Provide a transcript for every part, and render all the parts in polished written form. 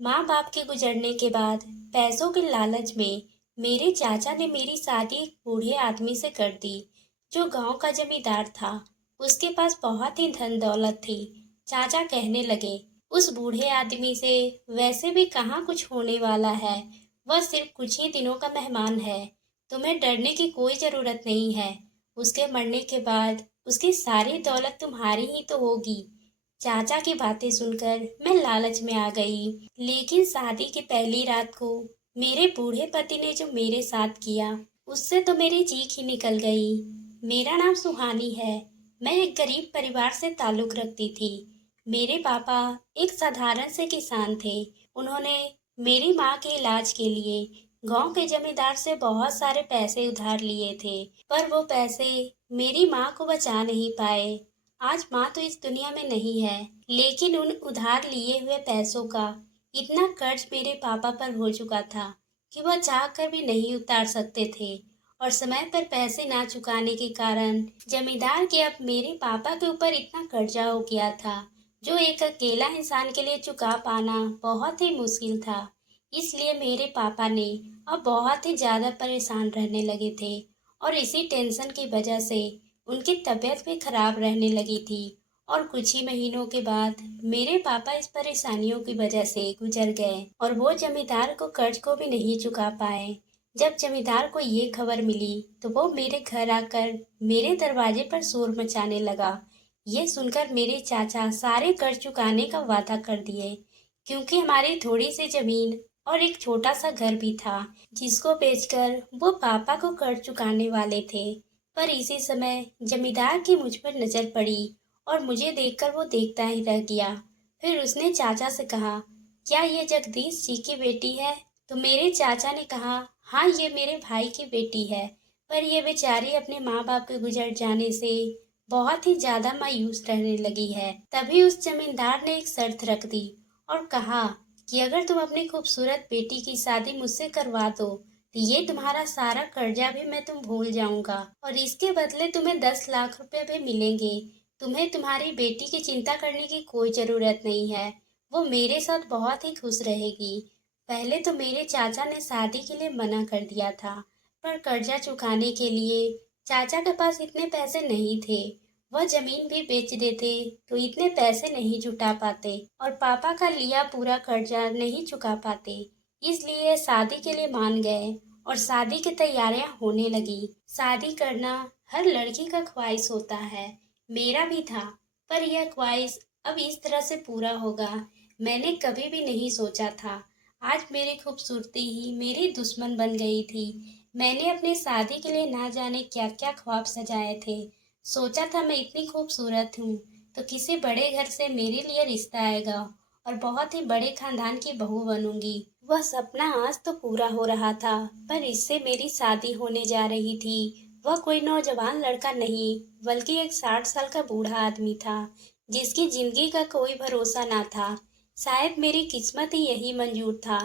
माँ बाप के गुजरने के बाद पैसों के लालच में मेरे चाचा ने मेरी शादी एक बूढ़े आदमी से कर दी जो गांव का जमींदार था। उसके पास बहुत ही धन दौलत थी। चाचा कहने लगे, उस बूढ़े आदमी से वैसे भी कहाँ कुछ होने वाला है, वह सिर्फ कुछ ही दिनों का मेहमान है। तुम्हें डरने की कोई जरूरत नहीं है। उसके मरने के बाद उसकी सारी दौलत तुम्हारी ही तो होगी। चाचा की बातें सुनकर मैं लालच में आ गई। लेकिन शादी की पहली रात को मेरे बूढ़े पति ने जो मेरे साथ किया, उससे तो मेरी चीख ही निकल गई। मेरा नाम सुहानी है। मैं एक गरीब परिवार से ताल्लुक रखती थी। मेरे पापा एक साधारण से किसान थे। उन्होंने मेरी माँ के इलाज के लिए गांव के जमींदार से बहुत सारे पैसे उधार लिए थे, पर वो पैसे मेरी माँ को बचा नहीं पाए। आज माँ तो इस दुनिया में नहीं है, लेकिन उन उधार लिए हुए पैसों का इतना कर्ज मेरे पापा पर हो चुका था कि वह चाह कर भी नहीं उतार सकते थे। और समय पर पैसे ना चुकाने के कारण जमींदार के अब मेरे पापा के ऊपर इतना कर्जा हो गया था जो एक अकेला इंसान के लिए चुका पाना बहुत ही मुश्किल था। इसलिए मेरे पापा ने अब बहुत ही ज्यादा परेशान रहने लगे थे और इसी टेंशन की वजह से उनकी तबीयत भी खराब रहने लगी थी। और कुछ ही महीनों के बाद मेरे पापा इस परेशानियों की वजह से गुजर गए और वो जमींदार को कर्ज को भी नहीं चुका पाए। जब जमींदार को ये खबर मिली तो वो मेरे घर आकर मेरे दरवाजे पर शोर मचाने लगा। ये सुनकर मेरे चाचा सारे कर्ज चुकाने का वादा कर दिए, क्योंकि हमारी थोड़ी सी जमीन और एक छोटा सा घर भी था जिसको बेचकर वो पापा को कर्ज चुकाने वाले थे। पर इसी समय जमींदार की मुझ पर नजर पड़ी और मुझे देखकर वो देखता ही रह गया। फिर उसने चाचा से कहा, क्या ये जगदीश जी की बेटी है? तो मेरे चाचा ने कहा, हाँ ये मेरे भाई की बेटी है, पर ये बेचारी अपने माँ बाप के गुजर जाने से बहुत ही ज्यादा मायूस रहने लगी है। तभी उस जमींदार ने एक शर्त रख दी और कहा कि अगर तुम अपनी खूबसूरत बेटी की शादी मुझसे करवा दो तो ये तुम्हारा सारा कर्जा भी मैं तुम भूल जाऊंगा और इसके बदले तुम्हें 10 लाख रुपए भी मिलेंगे। तुम्हें तुम्हारी बेटी की चिंता करने की कोई जरूरत नहीं है। वो मेरे साथ बहुत ही खुश रहेगी। पहले तो मेरे चाचा ने शादी के लिए मना कर दिया था, पर कर्जा चुकाने के लिए चाचा के पास इतने पैसे नहीं थे। वह जमीन भी बेच देते तो इतने पैसे नहीं जुटा पाते और पापा का लिया पूरा कर्जा नहीं चुका पाते। इसलिए शादी के लिए मान गए और शादी की तैयारियां होने लगी। शादी करना हर लड़की का ख्वाहिश होता है, मेरा भी था। पर यह ख्वाहिश अब इस तरह से पूरा होगा मैंने कभी भी नहीं सोचा था। आज मेरी खूबसूरती ही मेरी दुश्मन बन गई थी। मैंने अपनी शादी के लिए ना जाने क्या क्या ख्वाब सजाए थे। सोचा था मैं इतनी खूबसूरत हूँ तो किसी बड़े घर से मेरे लिए रिश्ता आएगा और बहुत ही बड़े खानदान की बहू बनूंगी। वह सपना आज तो पूरा हो रहा था, पर इससे मेरी शादी होने जा रही थी। वह कोई नौजवान लड़का नहीं बल्कि एक 60 साल का बूढ़ा आदमी था जिसकी जिंदगी का कोई भरोसा ना था। शायद मेरी किस्मत ही यही मंजूर था।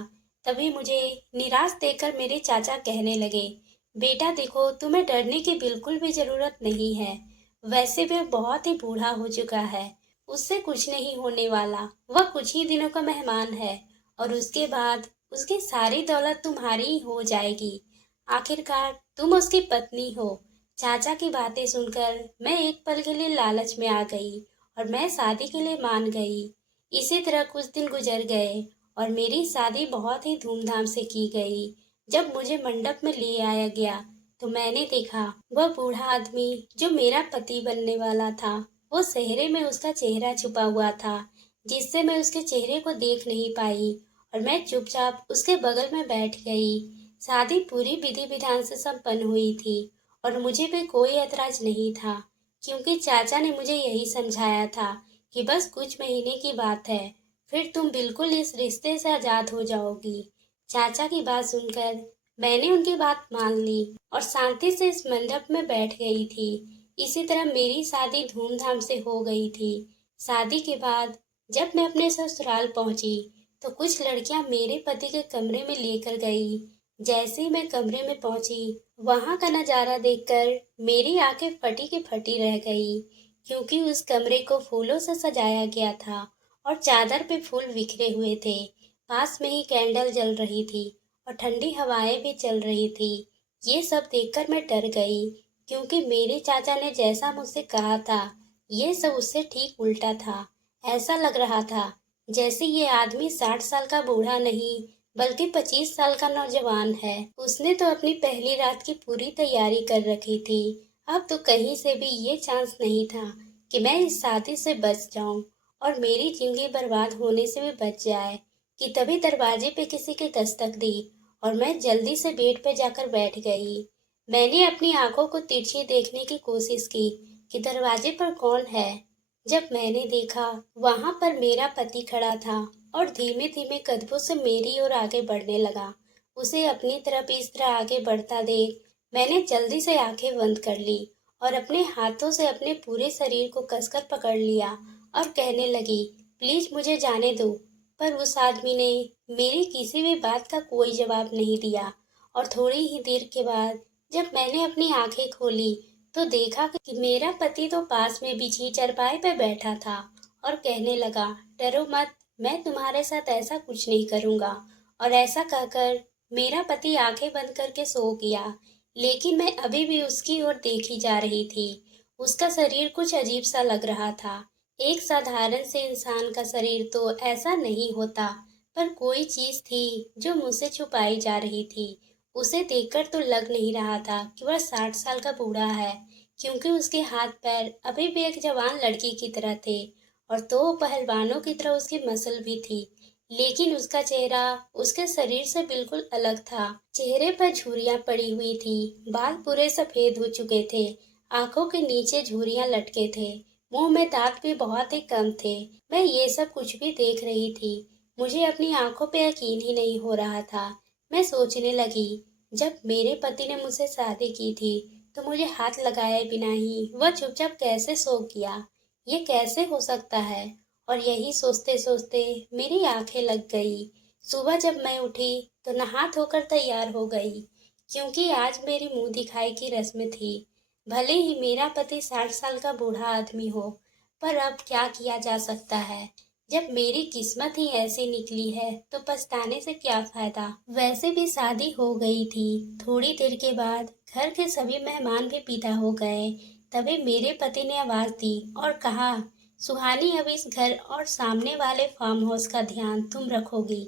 तभी मुझे निराश देखकर मेरे चाचा कहने लगे, बेटा देखो तुम्हें डरने की बिल्कुल भी जरूरत नहीं है। वैसे वह बहुत ही बूढ़ा हो चुका है, उससे कुछ नहीं होने वाला। वह कुछ ही दिनों का मेहमान है और उसके बाद उसकी सारी दौलत तुम्हारी ही हो जाएगी। आखिरकार तुम उसकी पत्नी हो। चाचा की बातें सुनकर मैं एक पल के लिए लालच में आ गई और मैं शादी के लिए मान गई। इसी तरह कुछ दिन गुजर गए और मेरी शादी बहुत ही धूमधाम से की गई। जब मुझे मंडप में ले आया गया तो मैंने देखा वह बूढ़ा आदमी जो मेरा पति बनने वाला था, वो सेहरे में उसका चेहरा छुपा हुआ था जिससे मैं उसके चेहरे को देख नहीं पाई और मैं चुपचाप उसके बगल में बैठ गई। शादी पूरी विधि विधान से संपन्न हुई थी और मुझे भी कोई ऐतराज नहीं था, क्योंकि चाचा ने मुझे यही समझाया था कि बस कुछ महीने की बात है, फिर तुम बिल्कुल इस रिश्ते से आजाद हो जाओगी। चाचा की बात सुनकर मैंने उनकी बात मान ली और शांति से इस मंडप में बैठ गई थी। इसी तरह मेरी शादी धूमधाम से हो गई थी। शादी के बाद जब मैं अपने ससुराल पहुंची तो कुछ लड़कियां मेरे पति के कमरे में लेकर गई। जैसे ही मैं कमरे में पहुंची, वहां का नजारा देखकर मेरी आंखें फटी की फटी रह गई, क्योंकि उस कमरे को फूलों से सजाया गया था और चादर पे फूल बिखरे हुए थे। पास में ही कैंडल जल रही थी और ठंडी हवाएं भी चल रही थी। ये सब देखकर मैं डर गई, क्योंकि मेरे चाचा ने जैसा मुझसे कहा था, ये सब उससे ठीक उल्टा था। ऐसा लग रहा था जैसे ये आदमी 60 साल का बूढ़ा नहीं, बल्कि 25 साल का नौजवान है। उसने तो अपनी पहली रात की पूरी तैयारी कर रखी थी। अब तो कहीं से भी ये चांस नहीं था कि मैं इस शादी से बच जाऊं और मेरी जिंदगी बर्बाद होने से भी बच जाए, कि तभी दरवाजे पे किसी की दस्तक दी और मैं जल्दी से बेड पे जाकर बैठ गई। मैंने अपनी आंखों को तिरछी देखने की कोशिश की कि दरवाजे पर कौन है। जब मैंने देखा, वहां पर मेरा पति खड़ा था और धीमे धीमे कदमों से मेरी ओर आगे बढ़ने लगा। उसे अपनी तरफ इस तरह आगे बढ़ता देख मैंने जल्दी से आंखें बंद कर ली और अपने हाथों से अपने पूरे शरीर को कसकर पकड़ लिया और कहने लगी, प्लीज मुझे जाने दो। पर उस आदमी ने मेरी किसी भी बात का कोई जवाब नहीं दिया और थोड़ी ही देर के बाद जब मैंने अपनी आंखें खोली तो देखा कि मेरा पति तो पास में बिछी चारपाई पर बैठा था और कहने लगा, डरो मत, मैं तुम्हारे साथ ऐसा कुछ नहीं करूंगा। और ऐसा कहकर मेरा पति आंखें बंद करके सो गया। लेकिन मैं अभी भी उसकी ओर देखी जा रही थी। उसका शरीर कुछ अजीब सा लग रहा था। एक साधारण से इंसान का शरीर तो ऐसा नहीं होता, पर कोई चीज थी जो मुझसे छुपाई जा रही थी। उसे देखकर तो लग नहीं रहा था कि वह 60 साल का बूढ़ा है, क्योंकि उसके हाथ पैर अभी भी एक जवान लड़की की तरह थे और दो पहलवानों की तरह उसकी मसल भी थी। लेकिन उसका चेहरा उसके शरीर से बिल्कुल अलग था। चेहरे पर झुर्रियां पड़ी हुई थी, बाल पूरे सफेद हो चुके थे, आंखों के नीचे झुर्रियां लटके थे, मुंह में दांत भी बहुत ही कम थे। मैं ये सब कुछ भी देख रही थी। मुझे अपनी आंखों पे यकीन ही नहीं हो रहा था। मैं सोचने लगी, जब मेरे पति ने मुझसे शादी की थी तो मुझे हाथ लगाए बिना ही वह चुपचाप कैसे सो गया? ये कैसे हो सकता है? और यही सोचते सोचते मेरी आंखें लग गई। सुबह जब मैं उठी तो नहा धोकर तैयार हो गई, क्योंकि आज मेरी मुंह दिखाई की रस्म थी। भले ही मेरा पति 60 साल का बूढ़ा आदमी हो, पर अब क्या किया जा सकता है? जब मेरी किस्मत ही ऐसी निकली है तो पछताने से क्या फायदा। वैसे भी शादी हो गई थी। थोड़ी देर के बाद घर के सभी मेहमान भी विदा हो गए। तभी मेरे पति ने आवाज दी और कहा, सुहानी, अब इस घर और सामने वाले फार्म हाउस का ध्यान तुम रखोगी।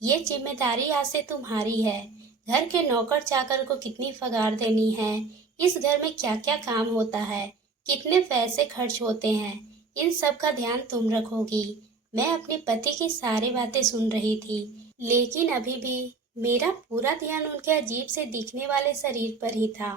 ये जिम्मेदारी आज से तुम्हारी है। घर के नौकर चाकर को कितनी पगार देनी है, इस घर में क्या क्या काम होता है, कितने पैसे खर्च होते हैं, इन सब का ध्यान तुम रखोगी। मैं अपने पति की सारी बातें सुन रही थी, लेकिन अभी भी मेरा पूरा ध्यान उनके अजीब से दिखने वाले शरीर पर ही था।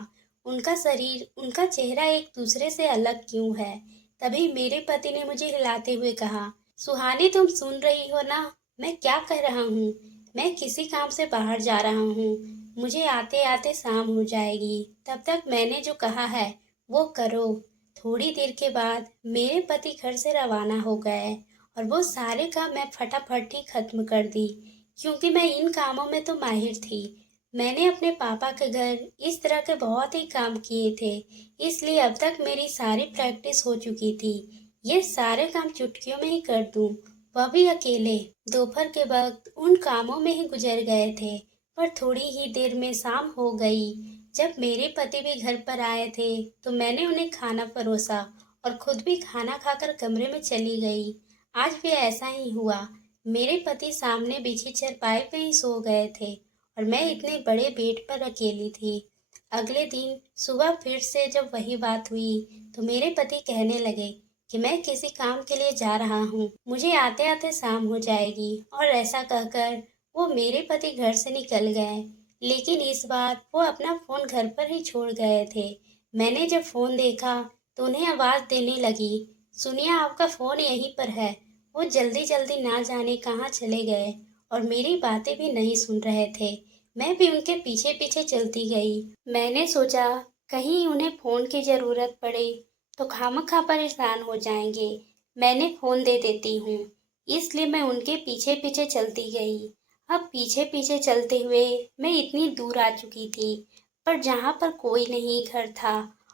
उनका शरीर, उनका चेहरा एक दूसरे से अलग क्यों है? तभी मेरे पति ने मुझे हिलाते हुए कहा, सुहानी, तुम सुन रही हो ना, मैं क्या कह रहा हूँ? मैं किसी काम से बाहर जा रहा हूँ। मुझे आते आते शाम हो जाएगी। तब तक मैंने जो कहा है वो करो। थोड़ी देर के बाद मेरे पति घर से रवाना हो गए और वो सारे काम मैं फटाफट ही खत्म कर दी, क्योंकि मैं इन कामों में तो माहिर थी। मैंने अपने पापा के घर इस तरह के बहुत ही काम किए थे, इसलिए अब तक मेरी सारी प्रैक्टिस हो चुकी थी। ये सारे काम चुटकियों में ही कर दूं, वह भी अकेले। दोपहर के वक्त उन कामों में ही गुजर गए थे, पर थोड़ी ही देर में शाम हो गई। जब मेरे पति भी घर पर आए थे तो मैंने उन्हें खाना परोसा और खुद भी खाना खाकर कमरे में चली गई। आज भी ऐसा ही हुआ। मेरे पति सामने बिछी चारपाई पे ही सो गए थे और मैं इतने बड़े बेड पर अकेली थी। अगले दिन सुबह फिर से जब वही बात हुई तो मेरे पति कहने लगे कि मैं किसी काम के लिए जा रहा हूँ, मुझे आते आते शाम हो जाएगी। और ऐसा कहकर वो मेरे पति घर से निकल गए। लेकिन इस बार वो अपना फोन घर पर ही छोड़ गए थे। मैंने जब फोन देखा तो उन्हें आवाज देने लगी, सुनिए, आपका फोन यहीं पर है। वो जल्दी जल्दी ना जाने कहाँ चले गए और मेरी बातें भी नहीं सुन रहे थे। मैं भी उनके पीछे पीछे चलती गई। मैंने सोचा कहीं उन्हें फोन की जरूरत पड़े तो खामखा परेशान हो जाएंगे। मैंने फोन दे देती हूँ। इसलिए मैं उनके पीछे पीछे चलती गई। अब पीछे पीछे चलते हुए मैं इतनी दूर आ चुकी थी, पर जहाँ पर कोई नहीं घर था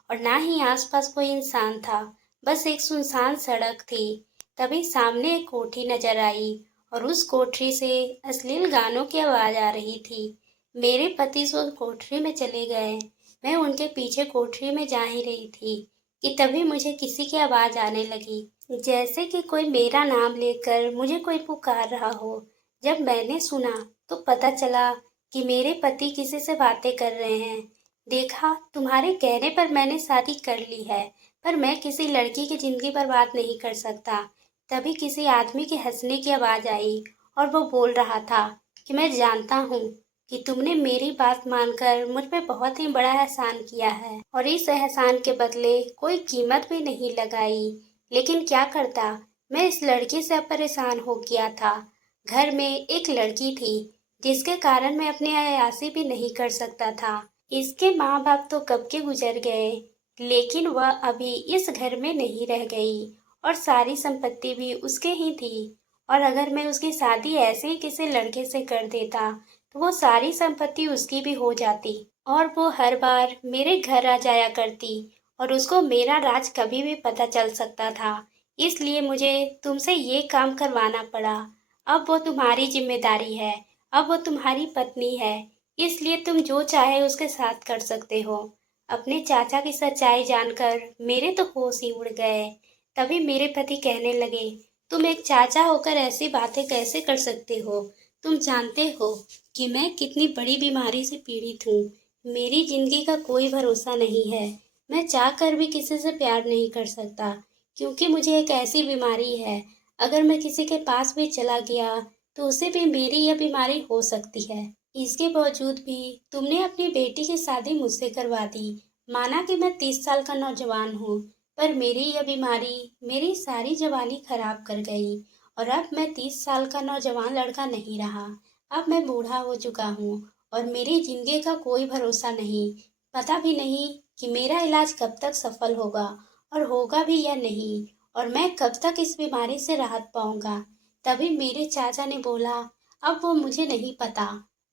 और ना ही आसपास कोई इंसान था, बस एक सुनसान सड़क थी। तभी सामने एक कोठी नजर आई और उस कोठरी से अश्लील गानों की आवाज़ आ रही थी। मेरे पति उस कोठरी में चले गए। मैं उनके पीछे कोठरी में जा ही रही थी कि तभी मुझे किसी की आवाज़ आने लगी, जैसे कि कोई मेरा नाम लेकर मुझे कोई पुकार रहा हो। जब मैंने सुना तो पता चला कि मेरे पति किसी से बातें कर रहे हैं। देखा, तुम्हारे कहने पर मैंने शादी कर ली है, पर मैं किसी लड़की की जिंदगी बर्बाद नहीं कर सकता। तभी किसी आदमी के हंसने की आवाज आई और वो बोल रहा था कि मैं जानता हूँ कि तुमने मेरी बात मानकर मुझ पे बहुत ही बड़ा एहसान किया है और इस एहसान के बदले कोई कीमत भी नहीं लगाई। लेकिन क्या करता, मैं इस लड़की से अब परेशान हो गया था। घर में एक लड़की थी जिसके कारण मैं अपनी अय्याशी भी नहीं कर सकता था। इसके माँ बाप तो कब के गुजर गए, लेकिन वह अभी इस घर में नहीं रह गई और सारी संपत्ति भी उसके ही थी। और अगर मैं उसकी शादी ऐसे ही किसी लड़के से कर देता तो वो सारी संपत्ति उसकी भी हो जाती और वो हर बार मेरे घर आ जाया करती और उसको मेरा राज कभी भी पता चल सकता था। इसलिए मुझे तुमसे ये काम करवाना पड़ा। अब वो तुम्हारी जिम्मेदारी है, अब वो तुम्हारी पत्नी है, इसलिए तुम जो चाहे उसके साथ कर सकते हो। अपने चाचा की सच्चाई जानकर मेरे तो होश ही उड़ गए। तभी मेरे पति कहने लगे, तुम एक चाचा होकर ऐसी बातें कैसे कर सकते हो? तुम जानते हो कि मैं कितनी बड़ी बीमारी से पीड़ित हूँ। मेरी जिंदगी का कोई भरोसा नहीं है। मैं चाह कर भी किसी से प्यार नहीं कर सकता, क्योंकि मुझे एक ऐसी बीमारी है, अगर मैं किसी के पास भी चला गया तो उसे भी मेरी यह बीमारी हो सकती है। इसके बावजूद भी तुमने अपनी बेटी की शादी मुझसे करवा दी। माना कि मैं 30 साल का नौजवान हूँ, पर मेरी यह बीमारी मेरी सारी जवानी खराब कर गई और अब मैं 30 साल का नौजवान लड़का नहीं रहा। अब मैं बूढ़ा हो चुका हूँ और मेरी जिंदगी का कोई भरोसा नहीं। पता भी नहीं कि मेरा इलाज कब तक सफल होगा और होगा भी या नहीं, और मैं कब तक इस बीमारी से राहत पाऊंगा। तभी मेरे चाचा ने बोला, अब वो मुझे नहीं पता,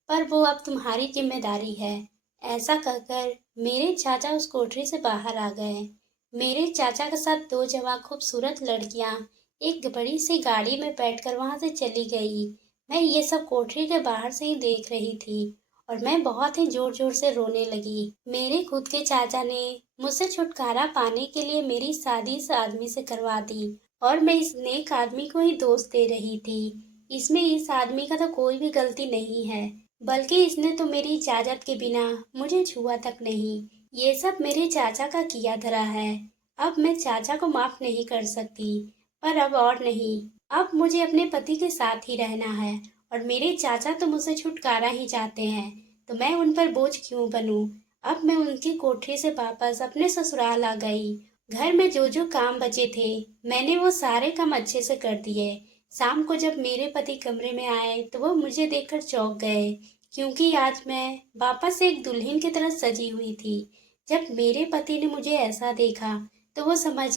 पर वो अब तुम्हारी जिम्मेदारी है। ऐसा कहकर मेरे चाचा उस कोठरी से बाहर आ गए। मेरे चाचा के साथ दो जवान खूबसूरत लड़कियां एक बड़ी सी गाड़ी में बैठकर वहां से चली गई। मैं ये सब कोठरी के बाहर से ही देख रही थी और मैं बहुत ही जोर जोर से रोने लगी। मेरे खुद के चाचा ने मुझसे छुटकारा पाने के लिए मेरी शादी इस आदमी से करवा दी और मैं इस नेक आदमी को ही दोष दे रही थी। इसमें इस आदमी का तो कोई भी गलती नहीं है, बल्कि इसने तो मेरी इजाजत के बिना मुझे छुआ तक नहीं। ये सब मेरे चाचा का किया धरा है। अब मैं चाचा को माफ नहीं कर सकती, पर अब और नहीं। अब मुझे अपने पति के साथ ही रहना है और मेरे चाचा तो मुझसे छुटकारा ही चाहते हैं, तो मैं उन पर बोझ क्यों बनूं। अब मैं उनकी कोठरी से वापस अपने ससुराल आ गई। घर में जो जो काम बचे थे मैंने वो सारे काम अच्छे से कर दिए। शाम को जब मेरे पति कमरे में आए तो वो मुझे देखकर चौंक गए, क्योंकि आज मैं वापस से एक दुल्हन की तरह सजी हुई थी। जब मेरे पति ने मुझे ऐसा देखा तो वो समझ,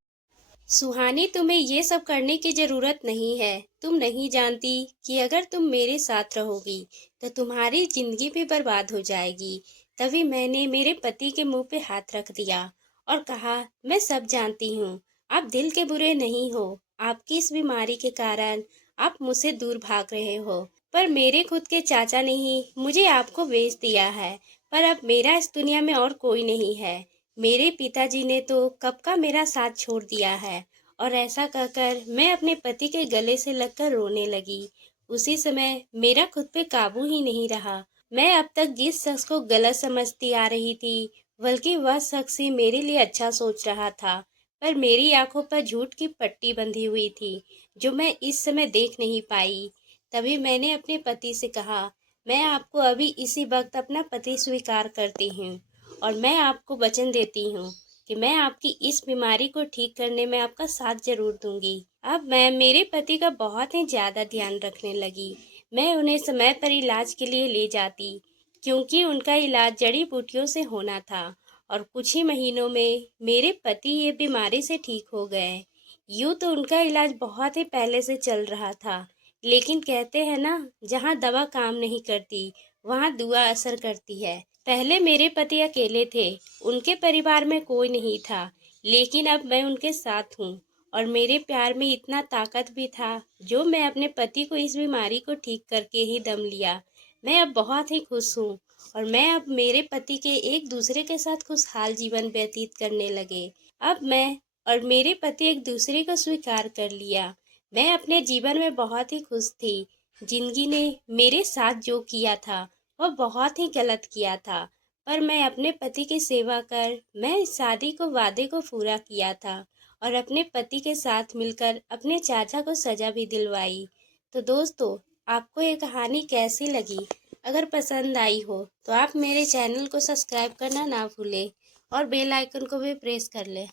सुहानी, तुम्हें ये सब करने की जरूरत नहीं है। तुम नहीं जानती कि अगर तुम मेरे साथ रहोगी तो तुम्हारी जिंदगी भी बर्बाद हो जाएगी। तभी मैंने मेरे पति के मुंह पे हाथ रख दिया और कहा, मैं सब जानती हूँ, आप दिल के बुरे नहीं हो। आपकी इस बीमारी के कारण आप मुझसे दूर भाग रहे हो, पर मेरे खुद के चाचा ने ही मुझे आपको बेच दिया है। पर अब मेरा इस दुनिया में और कोई नहीं है। मेरे पिताजी ने तो कब का मेरा साथ छोड़ दिया है। और ऐसा कहकर मैं अपने पति के गले से लगकर रोने लगी। उसी समय मेरा खुद पे काबू ही नहीं रहा। मैं अब तक जिस शख्स को गलत समझती आ रही थी, बल्कि वह शख्स ही मेरे लिए अच्छा सोच रहा था। पर मेरी आंखों पर झूठ की पट्टी बंधी हुई थी, जो मैं इस समय देख नहीं पाई। तभी मैंने अपने पति से कहा, मैं आपको अभी इसी वक्त अपना पति स्वीकार करती हूँ और मैं आपको वचन देती हूँ कि मैं आपकी इस बीमारी को ठीक करने में आपका साथ जरूर दूंगी। अब मैं मेरे पति का बहुत ही ज्यादा ध्यान रखने लगी। मैं उन्हें समय पर इलाज के लिए ले जाती, क्योंकि उनका इलाज जड़ी बूटियों से होना था और कुछ ही महीनों में मेरे पति ये बीमारी से ठीक हो गए। यूं तो उनका इलाज बहुत ही पहले से चल रहा था, लेकिन कहते हैं ना, जहाँ दवा काम नहीं करती वहाँ दुआ असर करती है। पहले मेरे पति अकेले थे, उनके परिवार में कोई नहीं था, लेकिन अब मैं उनके साथ हूँ और मेरे प्यार में इतना ताकत भी था जो मैं अपने पति को इस बीमारी को ठीक करके ही दम लिया। मैं अब बहुत ही खुश हूँ और मैं अब मेरे पति के एक दूसरे के साथ खुशहाल जीवन व्यतीत करने लगे। अब मैं और मेरे पति एक दूसरे को स्वीकार कर लिया। मैं अपने जीवन में बहुत ही खुश थी। जिंदगी ने मेरे साथ जो किया था वह बहुत ही गलत किया था, पर मैं अपने पति की सेवा कर मैं इस शादी को वादे को पूरा किया था और अपने पति के साथ मिलकर अपने चाचा को सजा भी दिलवाई। तो दोस्तों, आपको ये कहानी कैसी लगी? अगर पसंद आई हो तो आप मेरे चैनल को सब्सक्राइब करना ना भूलें और बेल आइकन को भी प्रेस कर लें।